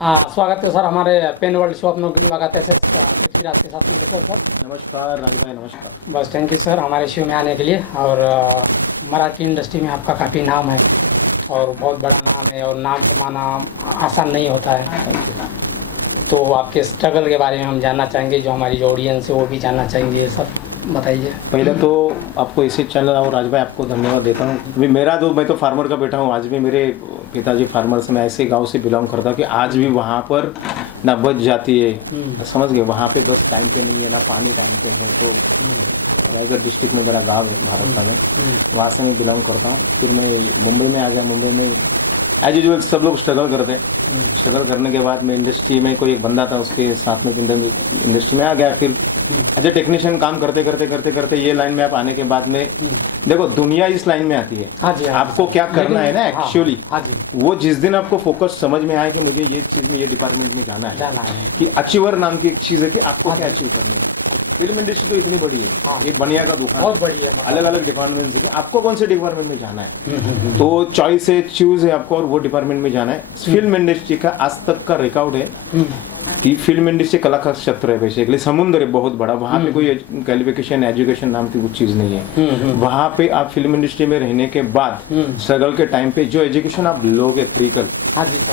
हाँ, स्वागत है सर हमारे पेन वर्ल्ड शॉप में स्वागत है सर। पृथ्वीराज के साथ में सर। नमस्कार राज भाई, नमस्कार। बस थैंक यू सर हमारे शो में आने के लिए। और मराठी इंडस्ट्री में आपका काफ़ी नाम है और बहुत बड़ा नाम है और नाम कमाना आसान नहीं होता है। Thank you. तो आपके स्ट्रगल के बारे में हम जानना चाहेंगे, जो हमारी जो ऑडियंस है वो भी जानना चाहेंगे सर, बताइए। पहले तो आपको इसी चैनल और राज भाई आपको धन्यवाद देता हूँ। अभी मैं तो फार्मर का बेटा हूँ। आज भी मेरे पिताजी फार्मर से, मैं ऐसे गांव से बिलोंग करता हूँ कि आज भी वहाँ पर ना बच जाती है, समझ गए। वहाँ पे बस टाइम पे नहीं है, ना पानी टाइम पे है। तो रायगढ़ डिस्ट्रिक्ट में मेरा गांव है महाराष्ट्र में, वहाँ से मैं बिलोंग करता हूँ। फिर मैं मुंबई में आ गया। मुंबई में एज यूजुअल सब लोग स्ट्रगल करते हैं। स्ट्रगल करने के बाद मैं इंडस्ट्री में कोई एक बंदा था, उसके साथ में इंडस्ट्री में आ गया। फिर एज ए टेक्नीशियन काम करते करते करते करते ये लाइन में आप आने के बाद में देखो दुनिया इस लाइन में आती है। हाँ जी, हाँ आपको क्या करना है ना एक्चुअली, हाँ जी, वो जिस दिन आपको फोकस समझ में आए कि मुझे ये चीज में, ये डिपार्टमेंट में जाना है, कि अचीवर नाम की एक चीज है कि आपको क्या अचीव करनी है। फिल्म इंडस्ट्री तो इतनी बड़ी है, एक बनिया का दुकान, बहुत बड़ी है, अलग अलग डिपार्टमेंट है। आपको कौन से डिपार्टमेंट में जाना है, तो चॉइस है, चूज है आपको, और वो डिपार्टमेंट में जाना है। फिल्म इंडस्ट्री का आज तक का रिकॉर्ड है कि फिल्म इंडस्ट्री कला का क्षेत्र है, बेसिकली समुद्र है बहुत बड़ा। वहाँ पे कोई क्वालिफिकेशन एजुकेशन नाम की कुछ चीज नहीं है। वहाँ पे आप फिल्म इंडस्ट्री में रहने के बाद स्ट्रगल के टाइम पे जो एजुकेशन आप लोगे क्रिटिकल,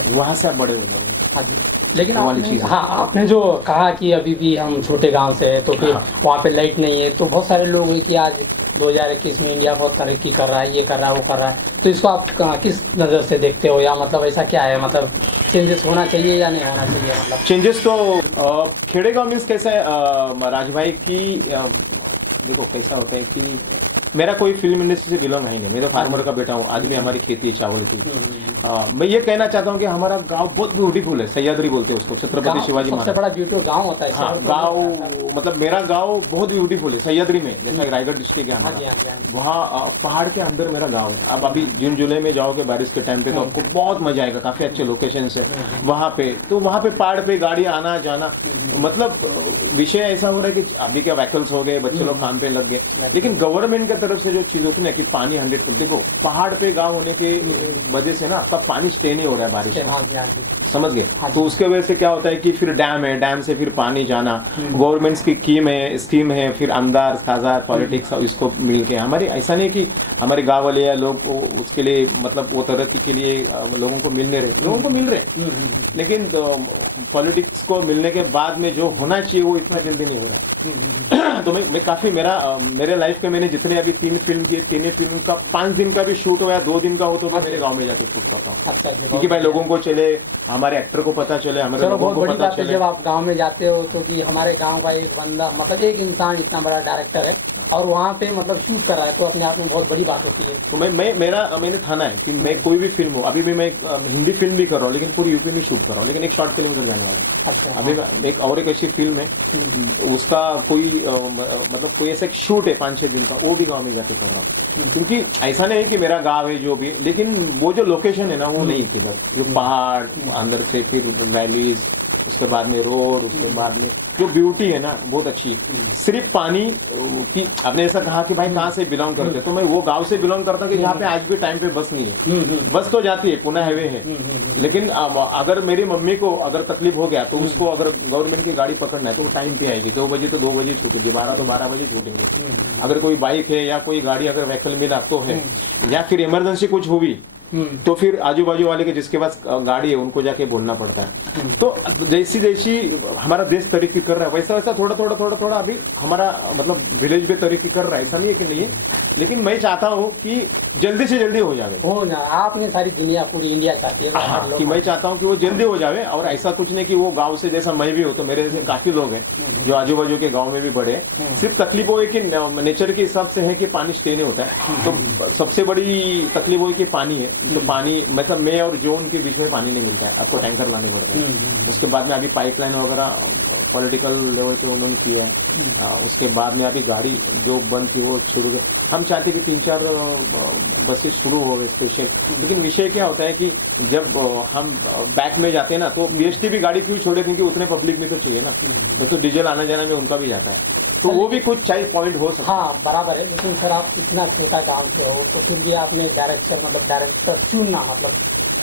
वहाँ से आप बड़े हो जाओगे। हाँ जी। लेकिन आपने जो कहा कि अभी भी हम छोटे गांव से है, तो फिर वहाँ पे लाइट नहीं है, तो बहुत सारे लोग हैं कि आज 2021 में इंडिया बहुत तरक्की कर रहा है, ये कर रहा है, वो कर रहा है, तो इसको आप किस नज़र से देखते हो, या मतलब ऐसा क्या है, मतलब चेंजेस होना चाहिए या नहीं होना चाहिए? मतलब चेंजेस तो खेड़ेगांव मीन्स कैसा है राज भाई की, देखो कैसा होता है कि मेरा कोई फिल्म इंडस्ट्री से बिलोंग है नहीं। मैं तो फार्मर का बेटा हूँ। आज भी हमारी खेती है चावल की। मैं ये कहना चाहता हूँ कि हमारा गांव बहुत ब्यूटीफुल है। सैयदरी बोलते हैं उसको, छत्रपति शिवाजी महाराज। सबसे बड़ा ब्यूटीफुल गांव होता है। हाँ, गांव मतलब मेरा गांव बहुत ब्यूटीफुल है। सैयदरी में, जैसा रायगढ़ डिस्ट्रिक्ट है हमारा, वहाँ पहाड़ के अंदर मेरा गाँव है। अब अभी जून जुलाई में जाओगे बारिश के टाइम पे, तो आपको बहुत मजा आएगा। काफी अच्छे लोकेशन है वहाँ पे। तो वहाँ पे पहाड़ पे गाड़ी आना जाना, मतलब विषय ऐसा हो रहा है कि अभी क्या व्हीकल्स हो गए, बच्चे लोग काम पे लग गए, लेकिन गवर्नमेंट की तरफ से जो चीज होती है ना कि पानी 100%, देखो पहाड़ पे गांव होने के वजह से ना आपका पानी स्टे नहीं हो रहा है बारिश में, समझ गए। तो उसके वजह से क्या होता है कि फिर डैम है, डैम से फिर पानी जाना, गवर्नमेंट की स्कीम है, फिर आमदार खासदार पॉलिटिक्स इसको मिल के हमारे, ऐसा नहीं कि हमारे गाँव वाले या लोग उसके लिए मतलब वो तरक्की के लिए लोगों को मिल नहीं रहे, लोगों को मिल रहे, लेकिन पॉलिटिक्स को मिलने के बाद में जो होना चाहिए वो इतना जल्दी नहीं हो रहा है। तो मैं काफी मेरे लाइफ में मैंने जितने अभी 3 फिल्म किए, 3 फिल्म का 5 दिन का भी शूट हो या 2 दिन का हो, तो मैं मेरे गांव में जाके शूट करता हूँ। अच्छा, क्योंकि भाई लोगों को चले, हमारे एक्टर को पता चले, हमारे लोगों को पता चले। जब आप गांव में जाते हो तो कि हमारे गांव का एक बंदा, मतलब एक इंसान इतना बड़ा डायरेक्टर है और वहाँ पे मतलब शूट कर रहा है, तो अपने आप में बहुत बड़ी बात होती है। तो मैंने ठाना है कि मैं कोई भी फिल्म हो, अभी भी मैं हिंदी फिल्म भी कर रहा हूँ, लेकिन पूरी यूपी में शूट कर रहा हूँ, लेकिन एक शॉर्ट फिल्म उधर जाने वाला है। अच्छा। अभी एक ऐसी फिल्म है, उसका कोई मतलब कोई ऐसा शूट है 5-6 दिन का, वो भी गाँव में जाके कर रहा हूँ। क्योंकि ऐसा नहीं है कि मेरा गांव है जो भी, लेकिन वो जो लोकेशन है ना वो नहीं किधर, जो पहाड़ अंदर से फिर वैलीज, उसके बाद में रोड, उसके बाद में जो ब्यूटी है ना बहुत अच्छी। सिर्फ पानी की, आपने ऐसा कहा कि भाई कहाँ से बिलोंग करते, तो मैं वो गांव से बिलोंग करता हूँ कि जहाँ पे आज भी टाइम पे बस नहीं है। बस तो जाती है, पुणे हाईवे है, लेकिन अगर मेरी मम्मी को अगर तकलीफ हो गया तो उसको अगर गवर्नमेंट की गाड़ी पकड़ना है तो वो टाइम पे आएगी। 2 बजे तो 2 बजे छूटेगी, 12 तो 12 बजे छूटेंगे। अगर कोई बाइक है या कोई गाड़ी अगर व्हीकल मिला तो है, या फिर इमरजेंसी कुछ हुई तो फिर आजू बाजू वाले के जिसके पास गाड़ी है उनको जाके बोलना पड़ता है। तो जैसी जैसी हमारा देश तरक्की कर रहा है, वैसा वैसा थोड़ा अभी हमारा मतलब विलेज भी तरक्की कर रहा है। ऐसा नहीं है कि नहीं है, लेकिन मैं चाहता हूँ कि जल्दी से जल्दी हो जाए। आपने सारी दुनिया, पूरी इंडिया चाहती है कि मैं चाहता हूँ कि वो जल्दी हो जाए। और ऐसा कुछ नहीं कि वो गाँव से, जैसा मैं भी हूँ तो मेरे जैसे काफी लोग हैं जो आजू बाजू के गाँव में भी बड़े। सिर्फ तकलीफ वो है कि नेचर के हिसाब से है कि पानी स्टे नहीं होता है। तो सबसे बड़ी तकलीफ वो है कि पानी है, तो पानी मतलब मैं और जोन के बीच में पानी नहीं मिलता है, आपको टैंकर लाने पड़ते हैं। उसके बाद में अभी पाइपलाइन वगैरह पॉलिटिकल लेवल पे उन्होंने किया है। उसके बाद में अभी गाड़ी जो बंद थी वो शुरू हम चाहते कि 3-4 बसेस शुरू हो गए स्पेशल। लेकिन विषय क्या होता है कि जब हम बैक में जाते हैं ना, तो बीएसटी भी गाड़ी क्यों छोड़े, क्योंकि उतने पब्लिक में तो चाहिए ना, तो डीजल आने जाने में उनका भी जाता है, तो वो भी कुछ चाहिए पॉइंट हो सकता है। हाँ बराबर है, लेकिन सर आप इतना छोटा गांव से हो तो फिर भी आपने डायरेक्टर चुनना, मतलब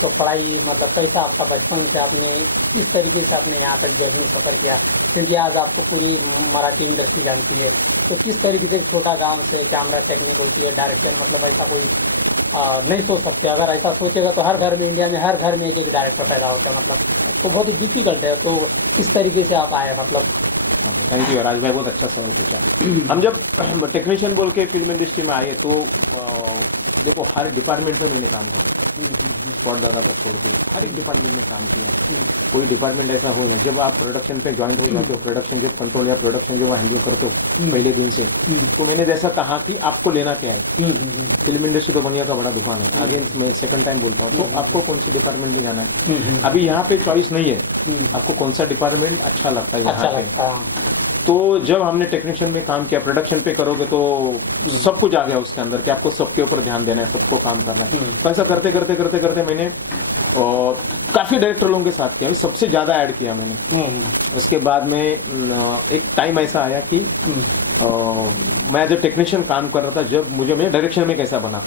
तो पढ़ाई मतलब कैसा आपका बचपन से आपने किस तरीके से आपने यहाँ तक जर्नी सफ़र किया, क्योंकि आज आपको पूरी मराठी इंडस्ट्री जानती है, तो किस तरीके से एक छोटा गांव से कैमरा टेक्निक होती है, डायरेक्टर मतलब ऐसा कोई नहीं सोच सकते। अगर ऐसा सोचेगा तो हर घर में, इंडिया में हर घर में एक डायरेक्टर पैदा होता है, मतलब तो बहुत ही डिफिकल्ट है। तो किस तरीके से आप आए, मतलब थैंक यू राज भाई, बहुत अच्छा सवाल पूछा। हम जब टेक्नीशियन बोल के फिल्म इंडस्ट्री में आए तो देखो हर डिपार्टमेंट में मैंने काम किया, स्पॉट दादा का छोड़ के हर एक डिपार्टमेंट में काम किया। कोई डिपार्टमेंट ऐसा हो ना, जब आप प्रोडक्शन पे ज्वाइन हो जाते हो, प्रोडक्शन जब कंट्रोल या प्रोडक्शन जब हैंडल करते हो पहले दिन से, तो मैंने जैसा कहा कि आपको लेना क्या है, फिल्म इंडस्ट्री तो दुनिया का बड़ा दुकान है। अगेन मैं सेकंड टाइम बोलता हूँ, तो आपको कौन से डिपार्टमेंट में जाना है, अभी यहाँ पे चॉइस नहीं है, आपको कौन सा डिपार्टमेंट अच्छा लगता है यहाँ पे। तो जब हमने टेक्नीशियन में काम किया, प्रोडक्शन पे करोगे तो सब कुछ आ गया उसके अंदर कि आपको सबके ऊपर ध्यान देना है, सबको काम करना है। तो ऐसा करते करते करते करते मैंने काफी डायरेक्टर लोगों के साथ किया, सबसे ज्यादा ऐड किया मैंने। उसके बाद में एक टाइम ऐसा आया कि मैं एज ए टेक्नीशियन काम कर रहा था, जब मुझे डायरेक्शन में कैसा बना।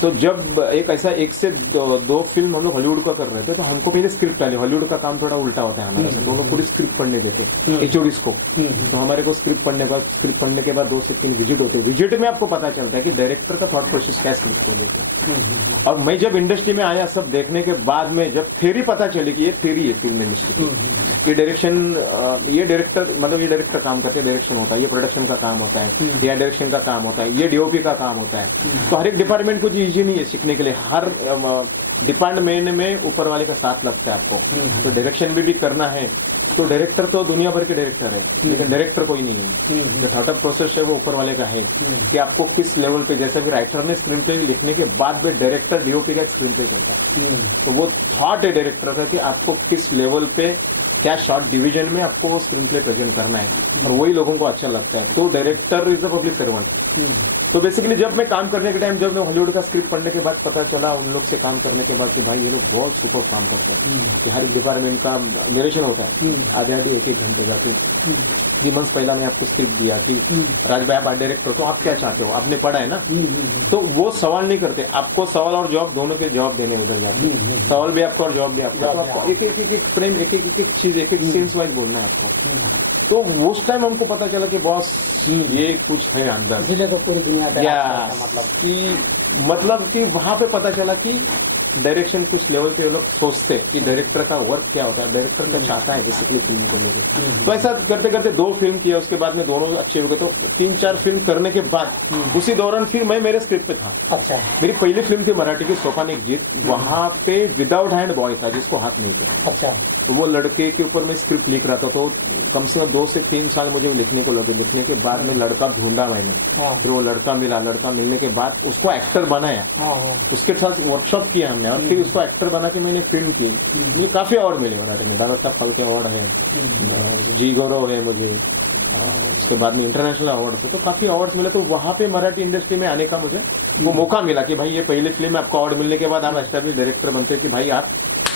तो जब एक ऐसा 1 से 2 फिल्म हम लोग हॉलीवुड का कर रहे थे, तो हमको पहले स्क्रिप्ट डाली। हॉलीवुड का काम थोड़ा उल्टा होता है हमारे से, तो हम लोग पूरी स्क्रिप्ट पढ़ने देते एचओडीज को। तो हमारे को स्क्रिप्ट पढ़ने के बाद 2 से 3 विजिट होते हैं। विजिट में आपको पता चलता है कि डायरेक्टर का थॉट प्रोसेस क्या स्क्रिप्ट को लेकर। और मैं जब इंडस्ट्री में आया, सब देखने के बाद में जब थ्योरी पता चली कि ये थ्योरी है फिल्म इंडस्ट्री की, ये डायरेक्शन, ये डायरेक्टर मतलब ये डायरेक्टर काम करते हैं, डायरेक्शन होता है, ये प्रोडक्शन का काम होता है, या डायरेक्शन का काम होता है, ये डीओपी का काम होता है। तो हर एक डिपार्टमेंट कुछ इजी नहीं है सीखने के लिए, हर डिपार्टमेंट में ऊपर वाले का साथ लगता है आपको। तो डायरेक्शन भी करना है, तो डायरेक्टर तो दुनिया भर के डायरेक्टर है, लेकिन डायरेक्टर कोई नहीं है। जो थॉट प्रोसेस है वो ऊपर वाले का है कि आपको किस लेवल पे, जैसे कि राइटर ने स्क्रीन प्ले लिखने के बाद में डायरेक्टर डीओपी का स्क्रीन प्ले करता है, तो वो थॉट है डायरेक्टर का कि आपको किस लेवल पे क्या शॉर्ट डिवीजन में आपको स्क्रीन प्ले प्रेजेंट करना है, और वही लोगों को अच्छा लगता है। तो director is a public servant. तो बेसिकली जब मैं काम करने के टाइम, जब मैं हॉलीवुड का स्क्रिप्ट पढ़ने के बाद पता चला उन लोग से काम करने के बाद कि भाई ये लोग बहुत सुपर काम करते हैं, कि हर एक डिपार्टमेंट का नरेशन होता है आधे 1-1 घंटे का। फिर 3 मंथ्स पहला मैं आपको स्क्रिप्ट दिया कि राज भाई आप डायरेक्टर, तो आप क्या चाहते हो, आपने पढ़ा है ना, तो वो सवाल नहीं करते, आपको सवाल और जवाब दोनों के जवाब देने उधर जाते हैं। सवाल भी आपका और जवाब भी आपका, तो आपको एक फ्रेम, एक चीज, एक सीन्स वाइज बोलना है आपको। तो उस टाइम हमको पता चला कि बॉस ये कुछ है अंदर, इसलिए तो पूरी दुनिया पे मतलब कि वहां पे पता चला कि डायरेक्शन कुछ लेवल पे लोग सोचते हैं कि डायरेक्टर का वर्क क्या होता है, डायरेक्टर क्या चाहता है बेसिकली फिल्म को लेकर। तो ऐसा करते करते 2 फिल्म किया, उसके बाद में दोनों अच्छे हो गए। तो 3-4 फिल्म करने के बाद उसी दौरान फिर मैं मेरे स्क्रिप्ट पे था। अच्छा, मेरी पहली फिल्म थी मराठी की सोपान एक जीत, वहां पे विदाउट हैंड बॉय था जिसको हाथ नहीं थे। अच्छा, तो वो लड़के के ऊपर मैं स्क्रिप्ट लिख रहा था, तो कम से कम 2 से 3 साल मुझे लिखने को लगे। लिखने के बाद में लड़का ढूंढा मैंने, फिर वो लड़का मिला, लड़का मिलने के बाद उसको एक्टर बनाया, उसके साथ वर्कशॉप किया हमने, और फिर उसको एक्टर बना के मैंने फिल्म की। मुझे काफी अवार्ड मिले मराठी में, दादा साहब फाल्के अवार्ड है, जी गौरव है मुझे, उसके बाद में इंटरनेशनल अवार्ड से तो काफी अवार्ड्स मिले। तो वहां पे मराठी इंडस्ट्री में आने का मुझे वो मौका मिला कि भाई ये पहली फिल्म में आपको अवार्ड मिलने के बाद आप एस्टैब्लिश डायरेक्टर बनते कि भाई आप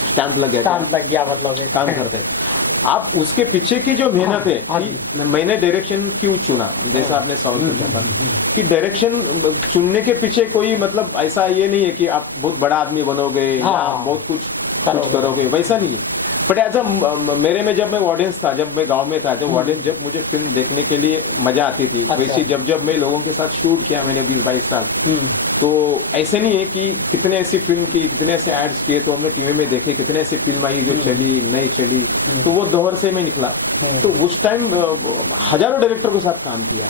स्टैंप लग गया मतलब काम करते हैं आप। उसके पीछे की जो मेहनत है, मैंने डायरेक्शन क्यों चुना, जैसा आपने सवाल पूछा था कि डायरेक्शन चुनने के पीछे कोई मतलब ऐसा ये नहीं है कि आप बहुत बड़ा आदमी बनोगे या बहुत कुछ करोगे, वैसा नहीं है। बट एज अ मेरे में जब मैं ऑडियंस था, जब मैं गांव में था, जब ऑडियंस, जब मुझे फिल्म देखने के लिए मजा आती थी, वैसे जब मैं लोगों के साथ शूट किया मैंने 20-22 साल, तो ऐसे नहीं है कि कितने ऐसी फिल्म की, कितने ऐसे एड्स किए, तो हमने टीवी में देखे कितने ऐसी फिल्म आई जो चली नहीं चली, तो वो दौर से मैं निकला। तो उस टाइम हजारों डायरेक्टर के साथ काम किया,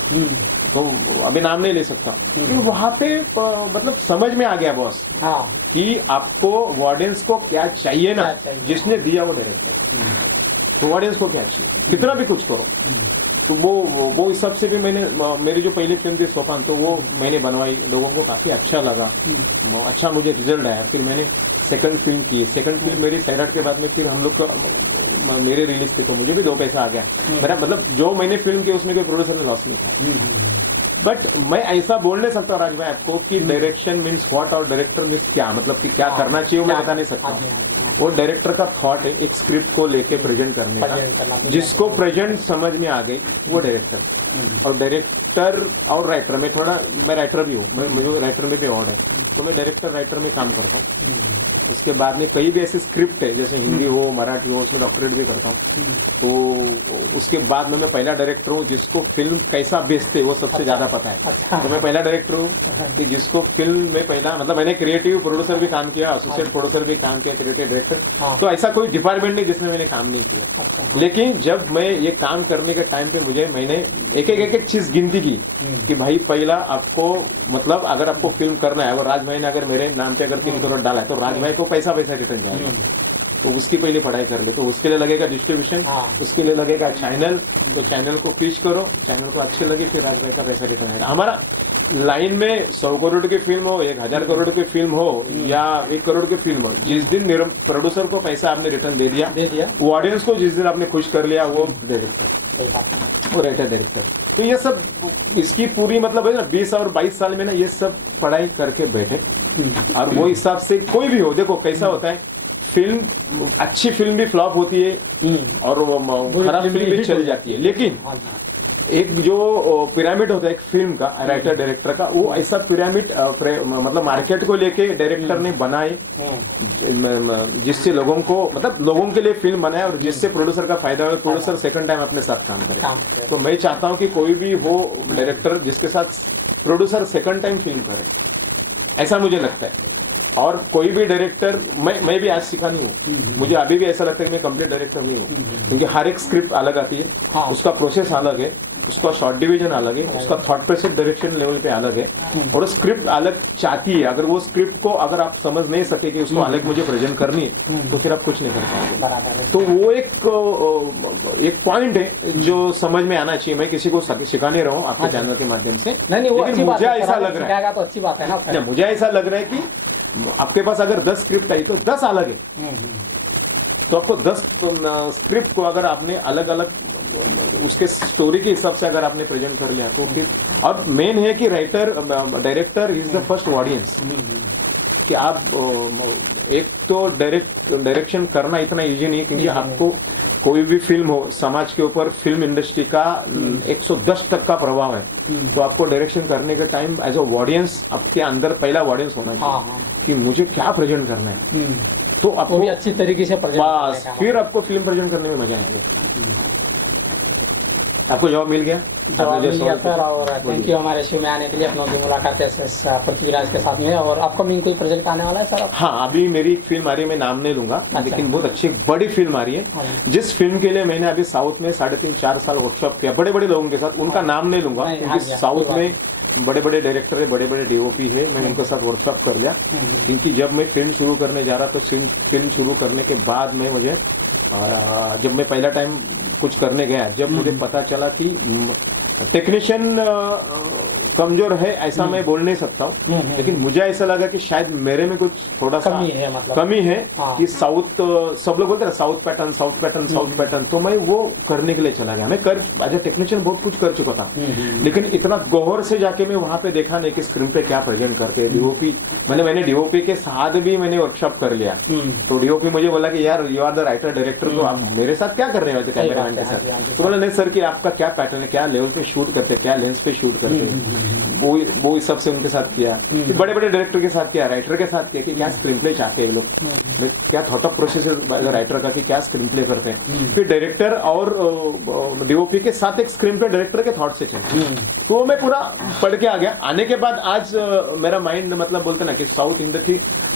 तो अभी नाम नहीं ले सकता, लेकिन वहां पे मतलब समझ में आ गया बॉस कि आपको ऑडियंस को क्या चाहिए ना, जिसने दिया वो डायरेक्टर, तो ऑडियंस को क्या चाहिए, कितना भी कुछ करो। तो वो हिसाब से भी मैंने, मेरी जो पहली फिल्म थी सोपान, तो वो मैंने बनवाई, लोगों को काफी अच्छा लगा, अच्छा मुझे रिजल्ट आया। फिर मैंने सेकंड फिल्म की, सेकंड फिल्म मेरी सैराट के बाद में फिर हम लोग का मेरे रिलीज थी, तो मुझे भी 2 पैसा आ गया मेरा, मतलब जो मैंने फिल्म की उसमें कोई प्रोड्यूसर ने लॉस नहीं खाया। बट मैं ऐसा बोल नहीं सकता राज भाई आपको कि डायरेक्शन मीन्स व्हाट और डायरेक्टर मीन्स क्या, मतलब कि क्या करना चाहिए मैं बता नहीं सकता। वो डायरेक्टर का थॉट है एक स्क्रिप्ट को लेके प्रेजेंट करने का, जिसको प्रेजेंट समझ में आ गई वो डायरेक्टर। और डायरेक्टर और राइटर, मैं राइटर भी हूँ, मुझे राइटर में भी ऑर्ड है, तो मैं डायरेक्टर राइटर में काम करता हूँ। उसके बाद में कई भी ऐसी स्क्रिप्ट है जैसे हिंदी हो मराठी हो, उसमें डॉक्टरेट भी करता हूँ। तो उसके बाद में मैं पहला डायरेक्टर हूँ जिसको फिल्म कैसा बेचते वो सबसे ज्यादा पता है। तो मैं पहला डायरेक्टर हूँ कि जिसको फिल्म में पहला, मतलब मैंने क्रिएटिव प्रोड्यूसर भी काम किया, एसोसिएट प्रोड्यूसर भी काम किया, क्रिएटिव डायरेक्टर। तो ऐसा कोई डिपार्टमेंट नहीं जिसमें मैंने काम नहीं किया। लेकिन जब मैं ये काम करने के टाइम पे मैंने एक एक चीज गिनती की कि भाई पहला आपको, मतलब अगर आपको फिल्म करना है, और राज भाई ने अगर मेरे नाम पे अगर 3 करोड़ डाला है तो राज भाई को पैसा रिटर्न जाएगा, तो उसकी पहले पढ़ाई कर ले। तो उसके लिए लगेगा डिस्ट्रीब्यूशन, उसके लिए लगेगा चैनल, तो चैनल को पिच करो, चैनल को अच्छे लगे फिर राज भाई का पैसा रिटर्न आएगा। हमारा लाइन में 100 करोड़ की फिल्म हो, 1000 करोड़ की फिल्म हो या 1 करोड़ की फिल्म हो, जिस दिन प्रोड्यूसर को पैसा आपने रिटर्न दे दिया वो ऑडियंस को जिस दिन आपने खुश कर लिया वो डायरेक्टर, वो राइटर डायरेक्टर। तो ये सब इसकी पूरी मतलब है ना 20 और 22 साल में ना ये सब पढ़ाई करके बैठे। और वो हिसाब से कोई भी हो, देखो कैसा होता है, फिल्म अच्छी फिल्म भी फ्लॉप होती है और खराब फिल्म भी चल जाती है। लेकिन एक जो पिरामिड होता है एक फिल्म का, राइटर डायरेक्टर का, वो ऐसा पिरामिड मतलब मार्केट को लेके डायरेक्टर ने बनाए जिससे लोगों को, मतलब लोगों के लिए फिल्म बनाए और जिससे प्रोड्यूसर का फायदा हो, प्रोड्यूसर सेकंड टाइम अपने साथ काम करे। तो मैं चाहता हूँ कि कोई भी हो डायरेक्टर जिसके साथ प्रोड्यूसर सेकंड टाइम फिल्म करे, ऐसा मुझे लगता है। और कोई भी डायरेक्टर, मैं भी आज सीखा नहीं हूँ, मुझे अभी भी ऐसा लगता है कि मैं कंप्लीट डायरेक्टर नहीं हूँ, क्योंकि हर एक स्क्रिप्ट अलग आती है, उसका प्रोसेस अलग है, उसका शॉर्ट डिवीजन अलग है, उसका थॉट प्रोसेस डायरेक्शन लेवल पे अलग है, और स्क्रिप्ट अलग चाहती है। अगर वो स्क्रिप्ट को अगर आप समझ नहीं सके कि उसको अलग मुझे प्रेजेंट करनी है तो फिर आप कुछ नहीं कर पाओगे। तो वो एक पॉइंट है जो समझ में आना चाहिए। मैं किसी को सिखा नहीं रहा हूँ आपके चैनल के माध्यम से, लेकिन मुझे ऐसा लग रहा है, तो अच्छी बात है ना, मुझे ऐसा लग रहा है कि आपके पास अगर 10 स्क्रिप्ट आई तो 10 अलग है, तो आपको 10 स्क्रिप्ट को अगर आपने अलग अलग उसके स्टोरी के हिसाब से अगर आपने प्रेजेंट कर लिया तो फिर, और मेन है कि director is the first audience, कि आप एक तो डायरेक्शन करना इतना इजी नहीं है, क्योंकि आपको कोई भी फिल्म हो, समाज के ऊपर फिल्म इंडस्ट्री का 110% का प्रभाव है। तो आपको डायरेक्शन करने के टाइम एज अ ऑडियंस आपके अंदर पहला ऑडियंस होना चाहिए कि मुझे क्या प्रेजेंट करना है, तो आपको भी अच्छी तरीके से बस फिर आपको फिल्म प्रेजेंट करने में मजा आएगा। आपको जवाब मिल गया? जवाब मिल गया सर, और थैंक यू हमारे शो में आने के लिए, अपनों की मुलाकात है पृथ्वीराज के साथ में। और अपकमिंग कोई प्रोजेक्ट आने वाला है सर? हाँ, अभी मेरी एक फिल्म आ रही है, मैं नाम नहीं लूंगा, लेकिन बहुत अच्छी बड़ी फिल्म आ रही है, जिस फिल्म के लिए मैंने अभी साउथ में 3.5-4 साल वर्कशॉप किया बड़े बड़े लोगों के साथ। उनका नाम नहीं लूंगा क्योंकि साउथ में बड़े बड़े डायरेक्टर है, बड़े बड़े डीओपी है, मैंने उनके साथ वर्कशॉप कर लिया। क्योंकि जब मैं फिल्म शुरू करने जा रहा तो फिल्म शुरू करने के बाद में मुझे, जब मैं पहला टाइम कुछ करने गया, जब मुझे पता चला कि टेक्नीशियन कमजोर है, ऐसा मैं बोल नहीं सकता हूँ, लेकिन मुझे ऐसा लगा कि शायद मेरे में कुछ थोड़ा सा कमी है कि साउथ, सब लोग बोलते हैं साउथ पैटर्न, तो मैं वो करने के लिए चला गया। मैं एज ए टेक्नीशियन बहुत कुछ कर चुका था, लेकिन इतना गौर से जाके मैं वहां पे देखा नहीं कि स्क्रीन पे क्या प्रेजेंट करते हैं। डीओपी मैंने डीओपी के साथ भी मैंने वर्कशॉप कर लिया, तो डीओपी मुझे बोला कि यार you are the writer director, तो आप मेरे साथ क्या कर रहे हो कैमरामैन के साथ? तो बोला नहीं सर कि आपका क्या पैटर्न है, क्या लेवल पे शूट करते हैं, क्या लेंस पे शूट करते हैं, वो इस सब से उनके साथ किया। फिर बड़े बड़े डायरेक्टर के साथ किया, राइटर के साथ किया कि क्या स्क्रीन प्ले चाहते हैं लोग, क्या थॉट ऑफ प्रोसेस है राइटर का कि क्या स्क्रीन प्ले करते हैं। फिर डायरेक्टर और डीओपी के साथ एक स्क्रीन प्ले डायरेक्टर के थॉट से चलते, तो मैं पूरा पढ़ के आ गया। आने के बाद आज मेरा माइंड, मतलब बोलते ना कि साउथ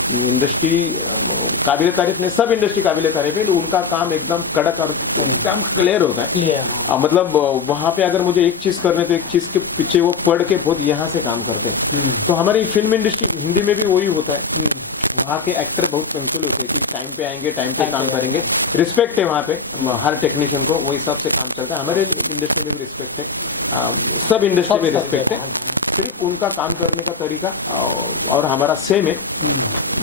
इंडस्ट्री काबिल तारीफ नहीं, सब इंडस्ट्री काबिल तारीफ है, उनका काम एकदम कड़क और एकदम क्लियर होता है। मतलब वहां पे अगर मुझे एक चीज करने तो एक चीज के पीछे वो पढ़ के बहुत यहाँ से काम करते हैं। तो हमारी फिल्म इंडस्ट्री हिंदी में भी वही होता है, वहाँ के एक्टर बहुत पंक्चुअल होते हैं कि टाइम पे आएंगे, टाइम पे काम करेंगे, रिस्पेक्ट है वहाँ पे हर टेक्नीशियन को, वही हिसाब से काम चलता है। हमारे इंडस्ट्री में भी रिस्पेक्ट है, सब इंडस्ट्री में रिस्पेक्ट है, सिर्फ उनका काम करने का तरीका और हमारा सेम है।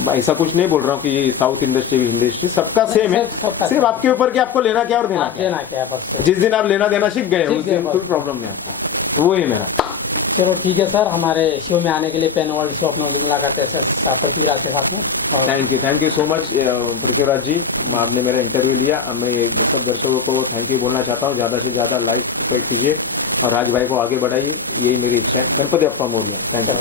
ऐसा कुछ नहीं बोल रहा हूँ कि ये साउथ इंडस्ट्री इंडस्ट्री सबका सेम है, सिर्फ आपके ऊपर कि आपको लेना क्या और देना क्या। जिस दिन आप लेना देना सीख गए उस दिन कोई प्रॉब्लम नहीं आपको, तो वही मेरा चलो ठीक है सर, हमारे शो में आने के लिए पेन वर्ल्ड शो अपनों की मुलाकात है सर पृथ्वीराज के साथ में। Thank you so much Prithviraj ji, आपने मेरा इंटरव्यू लिया। मैं सब दर्शकों को थैंक यू बोलना चाहता हूँ, ज़्यादा से ज़्यादा लाइक कीजिए और राज भाई को आगे बढ़ाइए, यही मेरी इच्छा है। गणपति अप्पा मोरिया। Thank you.